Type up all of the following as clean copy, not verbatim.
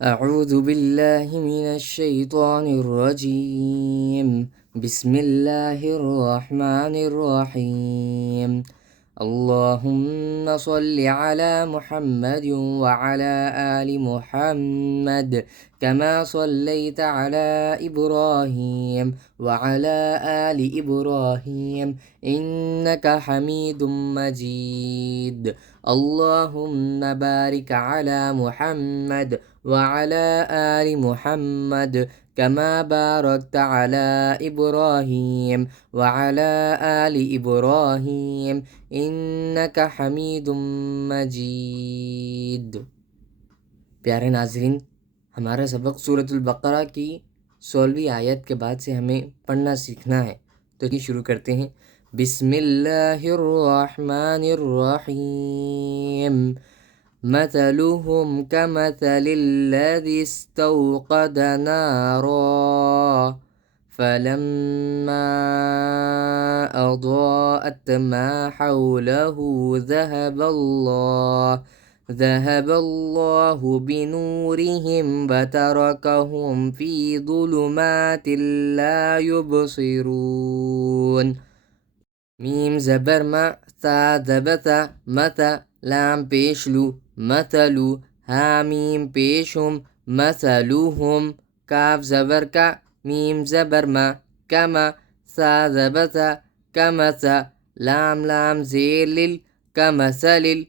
أعوذ بالله من الشيطان الرجيم. بسم الله الرحمن الرحيم. اللهم صل على محمد وعلى آل محمد كما صليت على إبراهيم وعلى آل إبراهيم إنك حميد مجيد. اللهم بارك على محمد وعلى آل محمد كما باركت على إبراهيم وعلى آل إبراهيم إنक हमीद मजीद। प्यारे नाजरीन, हमारा सबक सूरतुल बकरा की 16वीं आयत के बाद से हमें पढ़ना सीखना है, तो ये शुरू करते हैं। बिस्मिल्लाहिर्रहमानिर्रहीम। मथलुहुम कमथलिल्लज़ी इस्तौक़द नारा फलम्मा अضاءت ما حوله ذهب الله بنورهم وتركهم في ظلمات لا يبصرون. ميم زبر ما، ثا زبتا، متا لام پیشلو، مثلو، ها ميم پیشم، مثلوهم، كاف زبر کا، ميم زبر ما، كما، ثا زبتا، كمثا، لام زير كمثل،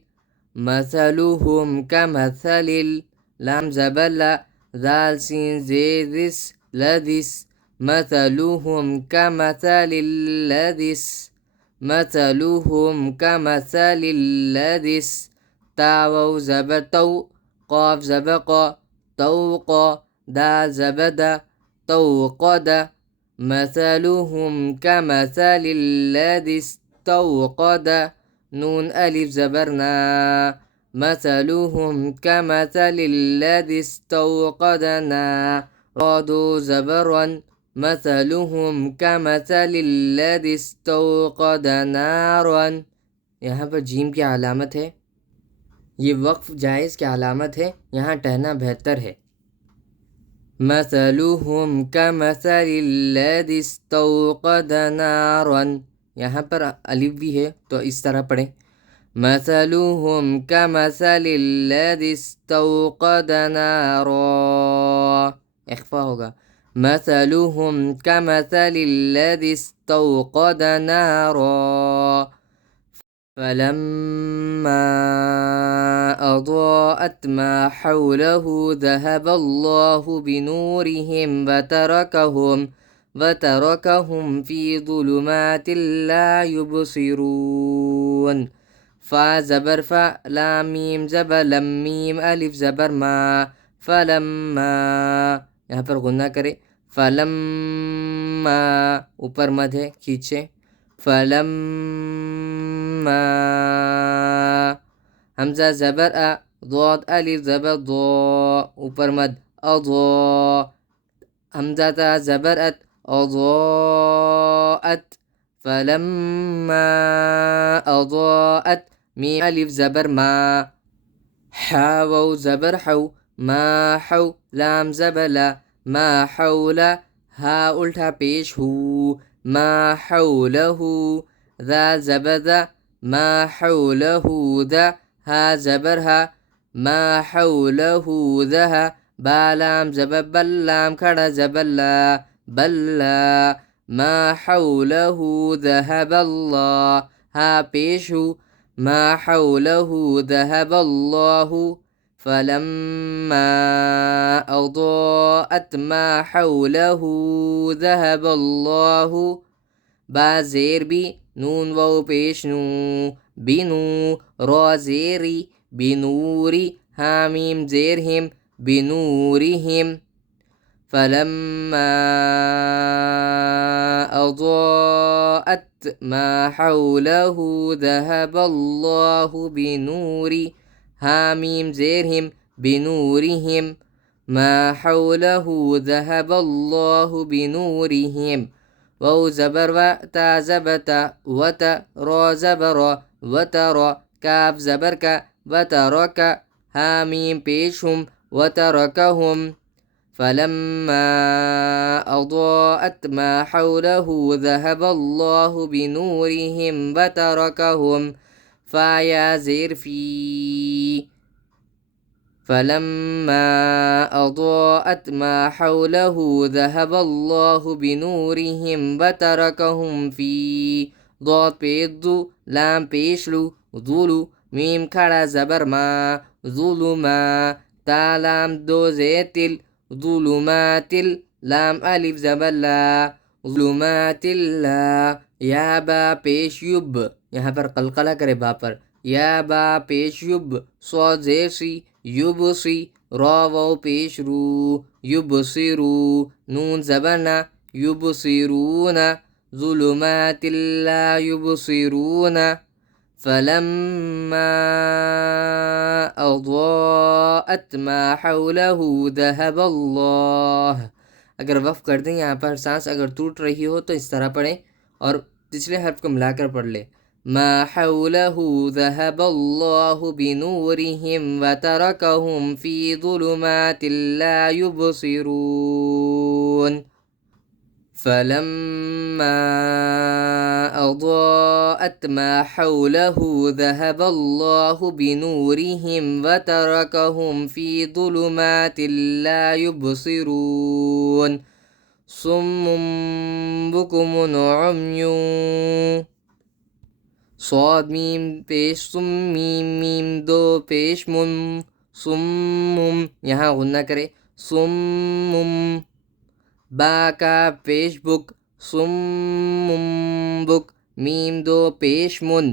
مثلهم كمثل، لام زبر لا، ذال سين زيدس لذس، مثلهم كمثل الذس، مثلهم كمثل الذي تاو زبتو، قاف زبق، توق، دال زبد، توقد، مثلهم كمثل الذي استوقد، نون ألف زبرنا، مثلهم كمثل الذي استوقدنا، رادو زبرا، مثلهم كمثل الذي استوقد नारा। यहाँ पर जीम की अलामत है, ये वक्फ जायज़ की अलामत है, यहाँ ठहरना बेहतर है। مثلهم كمثل الذي استوقد नारा, यहाँ पर अलिफ भी है तो इस तरह पढ़ें। مثلهم كمثل الذي استوقد नारा, इख्फा होगा। مثلهم كمثل الذي استوقد نارا فلما أضاءت ما حوله ذهب الله بنورهم وتركهم في ظلمات لا يبصرون. فا زبر فا، لام ميم زبر لم، ميم अलिफ ज़बर मा, फलम्मा, यहाँ पर गुन्ना करें। फलम्मा, ऊपर मद है, खींचे। फलम्मा, हमजा ज़बर अ, ضاد अलिफ ज़बर ض, ऊपर मद, अضा, हमजा ता ज़बर अत, अضاءت, फलम्मा अضاءت, मीम अलिफ ज़बर मा, हा वाव ज़बर हौ, मा हौ, लाम ज़बर ला, मा हौला, हा उल्टा पेश हु, मा हौलहु, ذا ज़बर ज़ा, मा हौलहु ذا, हा ज़बर हा, मा हौलहु ذا, बा लाम ज़बर बल, लाम खड़ा ज़बर ला, बल्ला, मा हौलहु ذهب الله, हा पेश हु, ما حوله ذهب الله فلما أضاءت ما حوله ذهب الله. با زیر بی، نون واو پیش نو، بنو، را زیری، بنوری، حامیم زیرهم، بنورهم. فلما أضاءت ما حوله ذهب الله بنوري، حاميم زيرهم، بنورهم، ما حوله ذهب الله بنورهم. واو زبر و، تا زبتا، وتا، را زبر وترى، كاف زبر کا، وترك، حاميم پیشهم، وتركهم فلما أضاءت ما حوله ذهب الله بنورهم وتركهم فايا زير في فلما أضاءت ما حوله ذهب الله بنورهم وتركهم في ضاد بيض لام بيشلو ظلو ميم خڑا زبر ما ظلما تا لام دو زيتل ظلمات لام ألف زبر لا ظلمات لا या बा पेश युब, यहाँ पर कलकला करे बा पर, या बा पेश युब सौ जेसी युबसी रा वाव पेश रू युबसिरू नून जबना युबसिरूना ज़ुलुमातिल्ला युबसिरूना फलम्मा अज़ाअत मा हौलहु ज़हबल्लाह। अगर वफ़ कर दें यहाँ पर सांस अगर टूट रही हो तो इस तरह पढ़ें और पिछले हर्फ को मिलाकर पढ़ ले। मा हौलहु ज़हबल्लाहु बिनूरिहिम व तरकहुम फ़ी ज़ुलुमातिल ला युबसिरून फलम्मा अज़ाअत मा हौलहु ज़हबल्लाहु बिनूरिहिम व तरकहुम फ़ी ज़ुलुमातिल ला युबसिरून सुम्मुम बुकुमुन उम्युन स्वाद मीम पेश सुम मीम मीम दो पेश मुम सुम्मुम, यहाँ गुन्ना करे सुम्मुम बा का पेश बुक सुम्मुम बुक मीम दो पेश मुन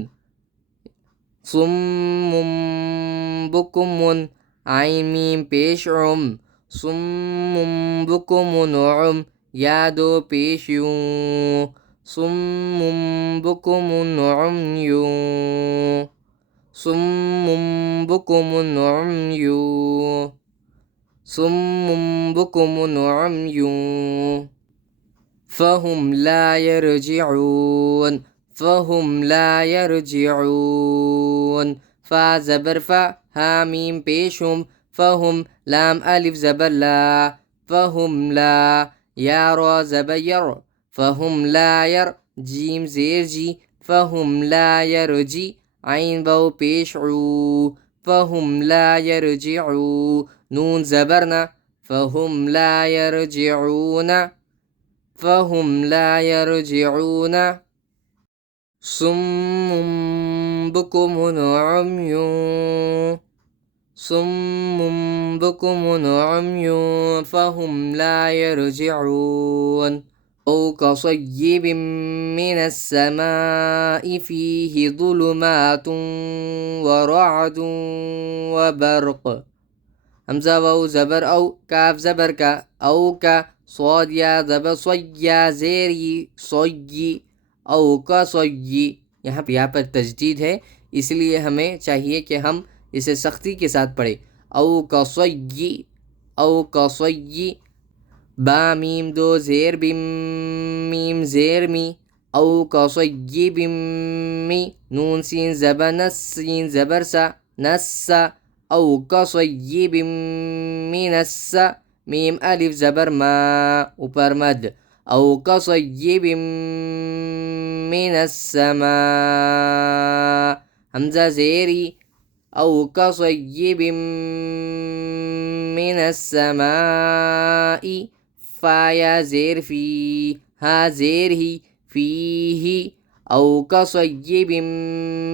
सुम्मुम बुकुमुन आइन मीम पेश उम सुम्मुम बुकुमुन उम या दो पेश यूं सुम्मुम बुकुमुन उम्युन सुम्मुम बुकुमुन उम्युन सुम्मुम बुकुमुन उम्युन फहुम ला यरजिऊन फहुम ला यरजिऊन फा ज़बर फा हा मीम पेशुम फहुम लाम अलिफ ज़बर ला फहुम ला या रा ज़बर यर फहुम ला यर जीम ज़ेर जी फहुम ला यरजी आइन वाव पेश ऊ फहुम ला यरजिऊ नून ज़बरना फहुम ला यरजिऊना फहुम ला यरजिऊन सुम्मुम बुकुमुन उम्युन सुम्मुम बुकुमुन उम्युन फहुम ला यरजिऊन औ कसय्यिबिम मिनस समाइ फीहि ज़ुलुमातुन व रअदुन व बर्क़ हमज़ा वाव ज़बर औ काफ ज़बर का औ का स्वाद या ज़बर स्वय्या ज़ेरी सोय्यी औ का सोय्यी, यहाँ पर तजदीद है इसलिए हमें चाहिए कि हम इसे सख्ती के साथ पढ़ें। औ का सोय्यी बा मीम दो ज़ेर बिम मीम ज़ेर मी औ का सोय्यिबिम मी नून सीन ज़बर नस सीन ज़बर सा नस्सा औ का सोय्यिबिम मिनस्सा मीम अलिफ ज़बर मा ऊपर मद औ का सोय्यिबिम मिनस समा हमज़ा ज़ेरी औ का सोय्यिबिम मिनस समाई फाया ज़ेर फी हा ज़ेर ही फीही औ का सोय्यिबिम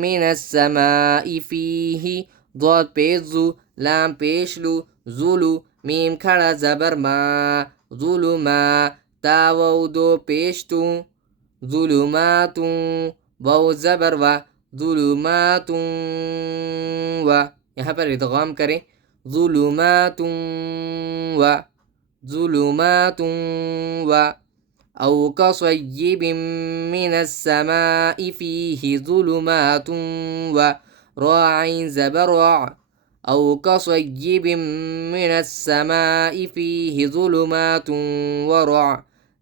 मिनस समाई फीही ضاد पेशु लाम पेशलु ज़ुलु मीम खड़ा ज़बर मा ज़ुलुमा ता वाव दो पेशतु ज़ुलुमातुन वाव ज़बर वा ज़ुलुमातुन वा, यहाँ पर इदगाम करें ज़ुलुमातुन वा ज़ुलुमातुन वा औ कसय्यिबिम मिनस समाइ फीहि ज़ुलुमातुन वा रा आइन ज़बर वा औ कसय्यिबिम मिनस समाइ फीहि ज़ुलुमातुन व रा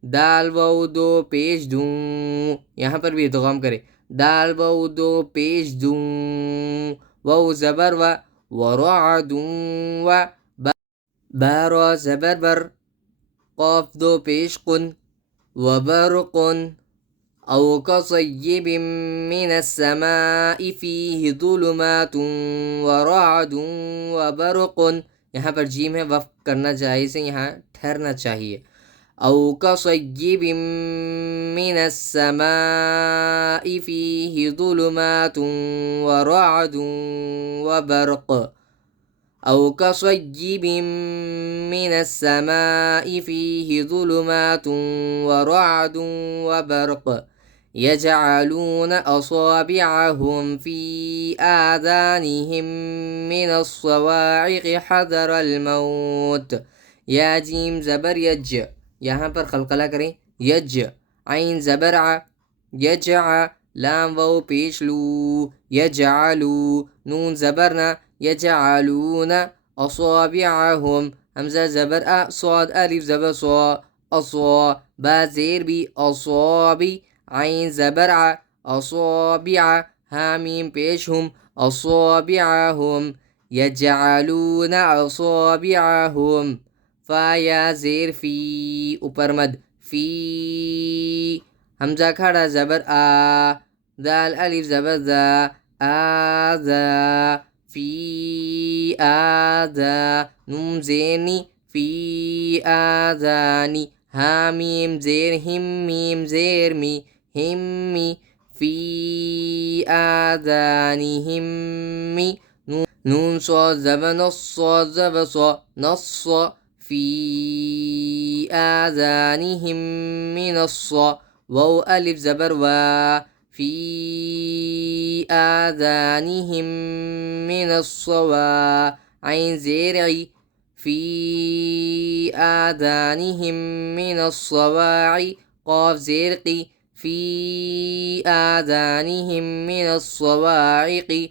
दाल वाव दो पेश दूं, यहाँ पर भी इदगाम करें दाल वाव दो पेश दूं वाव ज़बर व रअदुन व بارا زبر بر قاف دو پیش قن وبرق أو كصيب من السماء فيه ظلمات ورعد وبرق. यहाँ पर जीम है, वफ़ करना चाहिए से यहाँ ठहरना चाहिए. أو كصيب من السماء فيه ظلمات ورعد وبرق. أو كصيب من السماء فيه ظلمات ورعد وبرق يجعلون أصابعهم في آذانهم من الصواعق حذر الموت. या जीम ज़बर यज, यहाँ पर खलकला करें. यज आइन ज़बर आ, यजआ लाम वाव पेश लू, यजअलू नून ज़बर ना, यजअलून असाबिअहुम हमज़ा ज़बर आ, स्वाद अलिफ ज़बर स्वा, अस्वा बा ज़ेर भी असाबी, आइन ज़बर आ, असाबिअ हामीम पेश हुम, असाबिअहुम यजअलून असाबिअहुम. फाया ज़ेर फी ऊपर मद, फी हमज़ा खड़ा ज़बर आ, दाल अलिफ ज़बर दा, आदा फी आदा नून ज़ेरनी, फी आदानी हामीम ज़ेर हिम मीम ज़ेर मी, हिम्मी फी आदानी हिम्मी. नून صاد ज़बर नस, صاد ज़बर صا नस, في آذانهم من الصا واو ألف زبر وا, في آذانهم من الصوا عين زيرعي, في آذانهم من الصواعي قاف زرقي, في آذانهم من الصواعق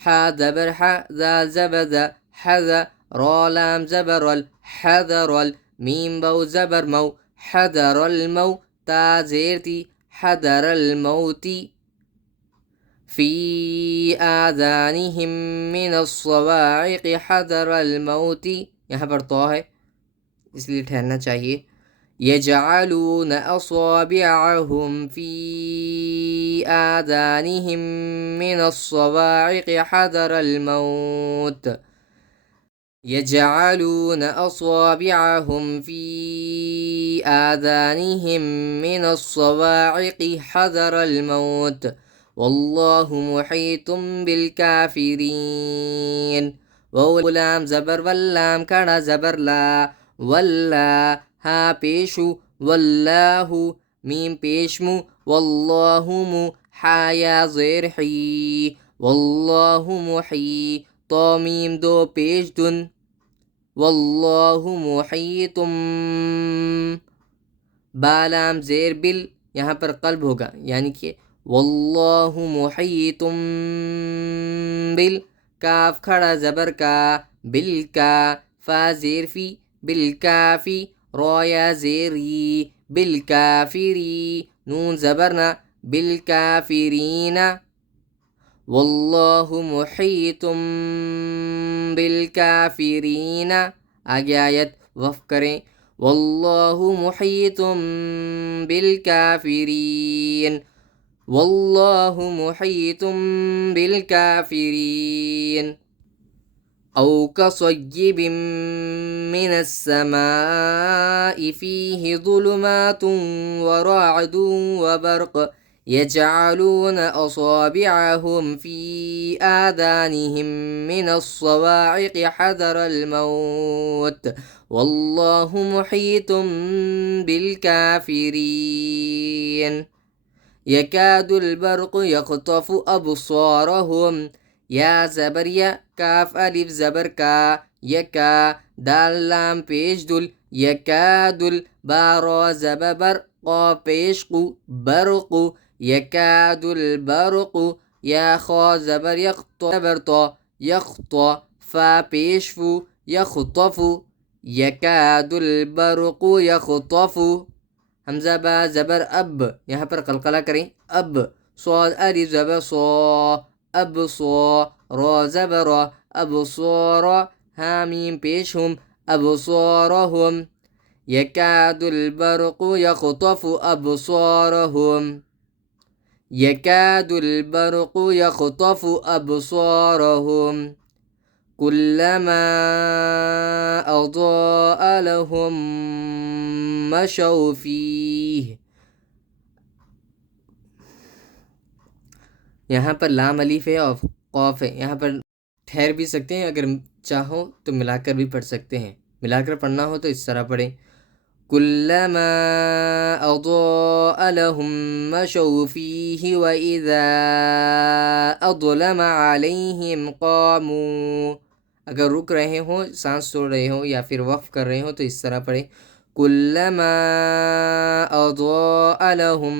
حا زبر حا ذا زبذا حذا را لام زبر حذر الميم بو زبر مو حذر المو تا زيرتي حذر الموت في آذانهم من الصواعق حذر الموت. यहाँ पर तो है इसलिए ठहरना चाहिए. يجعلون أصابعهم في آذانهم من الصواعق حذر الموت. يجعلون أصابعهم في آذانهم من الصواعق حذر الموت والله محيط بالكافرين. ولام زبر واللام كڑا زبر لا, ولا ها پیشو والله ميم پیشمو والله مو حايا زير حي والله محي तो मीम दो पेश दुन वल्लाहु मुहीतुम बालाम ज़ेर बिल, यहाँ पर क़ल्ब होगा यानी कि वल्लाहु मुहीतुम बिल. काफ खड़ा ज़बर का, बिल का फा ज़ेर फी बिल काफ़ी, रोया ज़ेरी बिल काफ़िरी नून ज़बरना बिल काफ़िरीना. वल्लाहु मुहीतुम बिलकाफिरीन. आगे आयत वफ़ करें. वल्लाहु मुहीतुम बिलकाफिरीन, वल्लाहु मुहीतुम बिलकाफिरीन. أو كصيب من السماء فيه ظلمات ورعد وبرق يجعلون أصابعهم في آذانهم من الصواعق حذر الموت والله محيط بالكافرين. يكاد البرق يخطف أبصارهم. या ज़बर या, काफ अलिफ ज़बर का, यका दाल लाम पेश दुल, यकादुल बारो ज़बर क़ा पेश कु बरक़ु यकादुल बरक़ु. या खा ज़बर यख्त ज़बर तो यख्त फा पेश फु यख्तफु यकादुल बरक़ु यख्तफु. हमज़ा बा ज़बर अब, यहाँ पर क़लक़ला करें अब. स्वाद अलिफ ज़बर सो अब सो रा ज़बर अब सोरा हामीम पेश हम أبصارهم يكاد البرق يخطف أبصارهم يكاد البرق يخطف أبصارهم كلما أضاء لهم مشوا فيه. यहाँ पर लाम अलीफ है और कौफ है। यहाँ पर ठहर भी सकते हैं, अगर चाहो तो मिलाकर भी पढ़ सकते हैं। मिलाकर पढ़ना हो तो इस तरह पढ़ें, कुल्लमा अज़ाअ लहुम मशौ फीहि व इज़ा अज़लम अलैहिम क़ामू। अगर रुक रहे हो, सांस छोड़ रहे हो या फिर वक़्फ़ कर रहे हो तो इस तरह पढ़ें, कुल्लमा अज़ाअ लहुम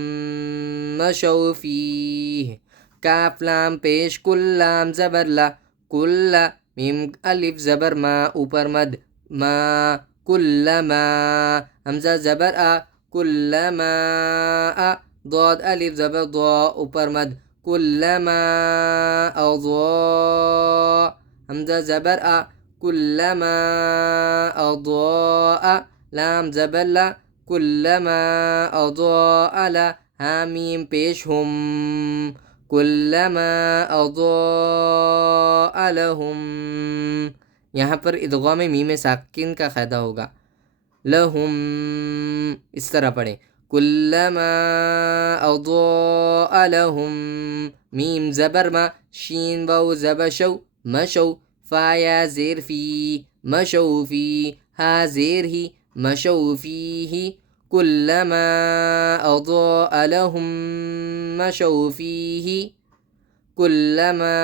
मशौ फीहि। काफ लाम पेश, कुल्लाम ज़बर ला, कुल्ला मीम अलिफ ज़बर मा ऊपर मद मा, कुल्लमा हमज़ा ज़बर आ, कुल्लमा आ ضاد अलिफ ज़बर द ऊपर मद, कुल्लमा अज़ा हमज़ा ज़बर आ, कुल्लमा अज़ा लाम ज़बर ला, कुल्लमा अज़ा ला हामीम पेश हम, कुल्लमा अज़ा लहुम। यहाँ पर इदगाम मीम साकिन का क़ायदा होगा, लहुम इस तरह पढ़ें, कुल्लमा अज़ा लहुम मीम ज़बर मा शीन वाव ज़बर शौ मशौ फ़ाया ज़ेर फ़ी मशौ फ़ी हा ज़ेर ही मशौ फ़ीही कुल्लमा अज़ा लहुम मशौ फ़ीही कुल्लमा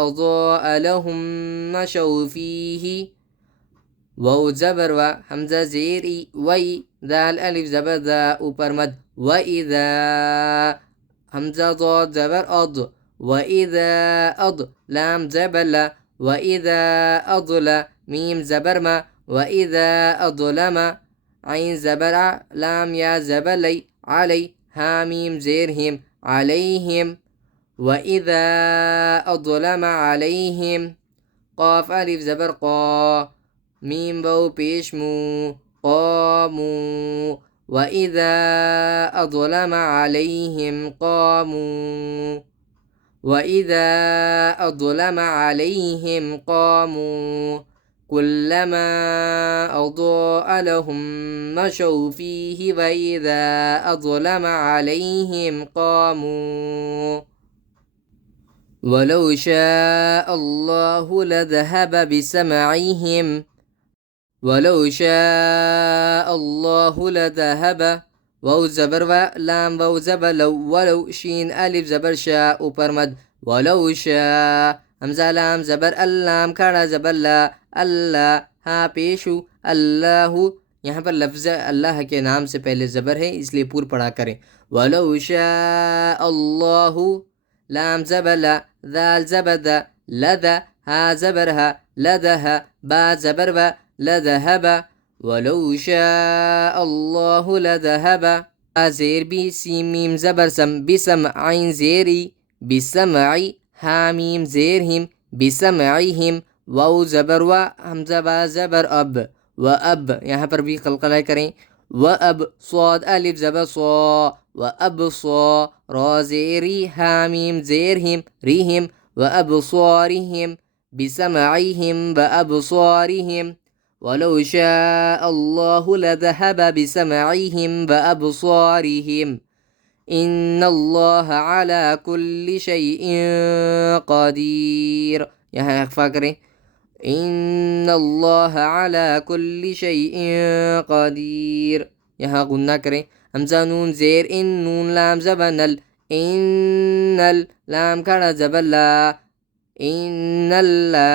अज़ा लहुम मशौ फ़ीही वाव ज़बर व हमज़ा ज़ेर ई वई दाल अलिफ ज़बर दा ऊपर मद व इज़ा हमज़ा ज़ाद ज़बर अद व इज़ा अद लाम ज़बर ला व इज़ा अज़ला मीम ज़बर मा व इज़ा अज़लमा आइन ज़बर आ लाम या ज़बर लई अलई हामीम ज़ेर हिम अलैहिम व इज़ा अज़लमा अलैहिम क़ाफ अलिफ ज़बर क़ा मीम वाव पेश मू क़ामू व इज़ा अज़लम अलैहिम क़ामू व इज़ा अज़लम अलैहिम क़ामू कुल्लमा अज़ाअ लहुम मशौ फ़ीहि व इज़ा अज़लम अलैहिम क़ामू वलौ शाअ अल्लाहु लज़हब बिसमइहिम वलौ शाअ अल्लाहु लज़हब वाव ज़बर व लाम वाव ज़बर लौ वलौ शीन अलिफ ज़बर शा ऊपर मद वलौ शा हमज़ा लाम ज़बर अल्लाम खड़ा ज़बर ला अल्लाह हा पेशु अल्लाहु। यहाँ पर लफ्ज़ अल्लाह के नाम से पहले ज़बर है इसलिए पूर पढ़ा करें, वलौ शाअ अल्लाहु लाम ज़बर ला दाल ज़बर दा लदा हा ज़बर हा लदहा बा ज़बर व लज़हब वलौ शाअ अल्लाहु लज़हब ज़ेर बी सीम मीम ज़बर सम बिसम आइन ज़ेरी बिसमई हामीम ज़ेर हिम बिसमईहिम वाउ ज़बर व हमज़ा बा ज़बर अब व अब यहाँ पर भी क़लक़ला करें, व अब स्वाद अलिफ ज़बर सो व अब सो रा ज़ेरी हामीम ज़ेर हिम रिहिम व अब स्वारिहिम बिसमईहिम व अब स्वारिहिम वलौ शाअ अल्लाहु लज़हब बिसमईहिम व अबसारिहिम इन्नल्लाह अला कुल्लि शैइन क़दीर। यहाँ इख्फ़ा करें, इन्नल्लाह अला कुल्लि शैइन क़दीर। यहाँ गुन्ना करें, हमज़ा नून ज़ेर इन नून लाम ज़बर नल इन्नल लाम खड़ा ज़बर ला इन्नल्ला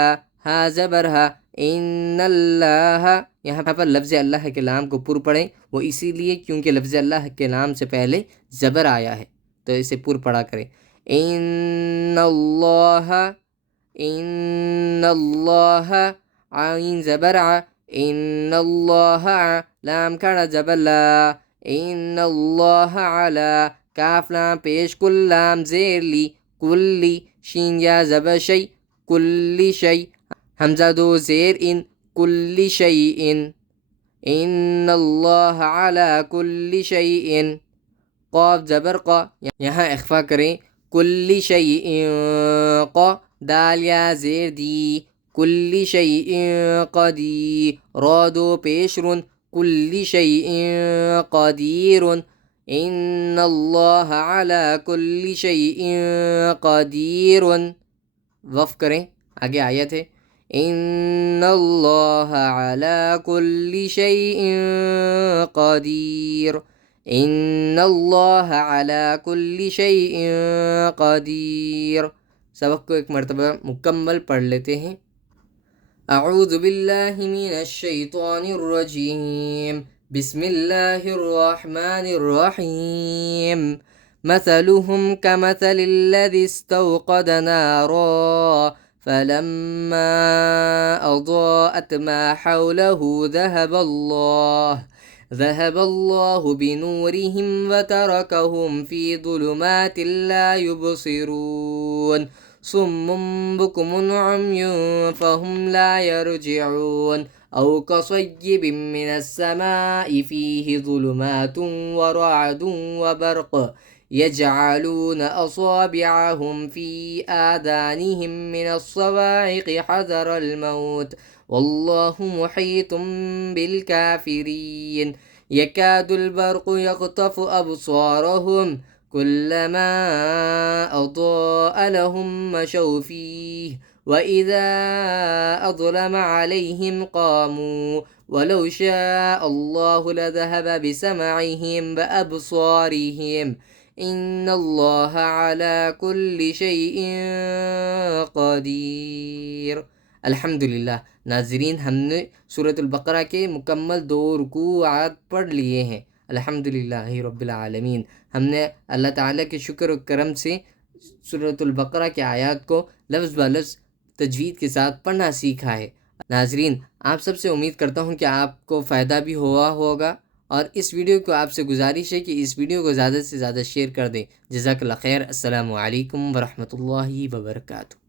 हा ज़बर हा इन्नल्लाह। यहाँ पर लफ्ज़ अल्लाह के नाम को पुर पढ़ें, वो इसीलिए क्योंकि लफ्ज़ अल्लाह के नाम से पहले ज़बर आया है, तो इसे पुर पढ़ा करें, इन्नल्लाह इन्नल्लाह आइन ज़बर आ इन्नल्लाह लाम खड़ा ज़बर ला इन्नल्लाह अला काफ लाम पेश कुल लाम ज़ेर ली कुल्ली शीन या ज़बर शै कुल्ली शै हमज़ा दो ज़ेर इन कुल्लि शैइन, इन्नल्लाह अला कुल्लि शैइन। क़ाफ ज़बर क़, यहाँ इख्फ़ा करें। कुल्लि शैइन क़, दाल या ज़ेर दी। कुल्लि शैइन क़दीर, रा दो पेश रुन। कुल्लि शैइन क़दीरुन, इन्नल्लाह अला कुल्लि शैइन क़दीरुन। वफ़ करें, आगे आयत है। इन्नल्लाह अला कुल्लि शैइन क़दीर, इन्नल्लाह अला कुल्लि शैइन क़दीर। सबक को एक मरतबा मुकम्मल पढ़ लेते हैं। अऊज़ु बिल्लाहि मिनश शैतानिर रजीम, बिस्मिल्लाहिर रहमानिर रहीम। मसलुहुम कमसलिल्लज़ी इस्तौक़द नारा फलम्मा अज़ाअत मा हौलहु ज़हबल्लाहु बिनूरिहिम वतरकहुम फ़ी ज़ुलुमातिन ला युबसिरून सुम्मुन बुकुमुन उम्युन फ़हुम ला यरजिऊन औ कसय्यिबिन मिनस्समाइ फ़ीहि ज़ुलुमातुन वरअदुन वबर्क़ यजअलून असाबिअहुम फ़ी आज़ानिहिम मिनस्सवाइक़ि हज़रल मौत वल्लाहु मुहीतुम बिलकाफ़िरीन यकादुल बर्क़ु यख़्तफ़ु अबसारहुम कुल्लमा अज़ाअ लहुम मशौ फ़ीहि वइज़ा अज़लम अलैहिम क़ामू वलौ शाअ अल्लाहु लज़हब बिसमइहिम वअबसारिहिम इन्नल्लाह अला कुल्लि शैइन क़दीर। अल्हम्दुलिल्लाह। नाज़रीन, हमने सूरतुल बक़रा के मुकम्मल 2 रुकूआत पढ़ लिए हैं। अल्हम्दुलिल्लाहि रब्बिल आलमीन। हमने अल्लाह ताला के शुक्र और करम से सूरतुल बक़रा के आयत को लफ्ज़ ब लफ्ज़ तजवीद के साथ पढ़ना सीखा है। नाज़रीन, आप सबसे उम्मीद करता हूँ कि आपको फ़ायदा भी हुआ होगा, और इस वीडियो को आपसे गुजारिश है कि इस वीडियो को ज़्यादा से ज़्यादा शेयर कर दें। जज़ाकल्लाह खैर। अस्सलामु अलैकुम व रहमतुल्लाहि व बरकातुहू।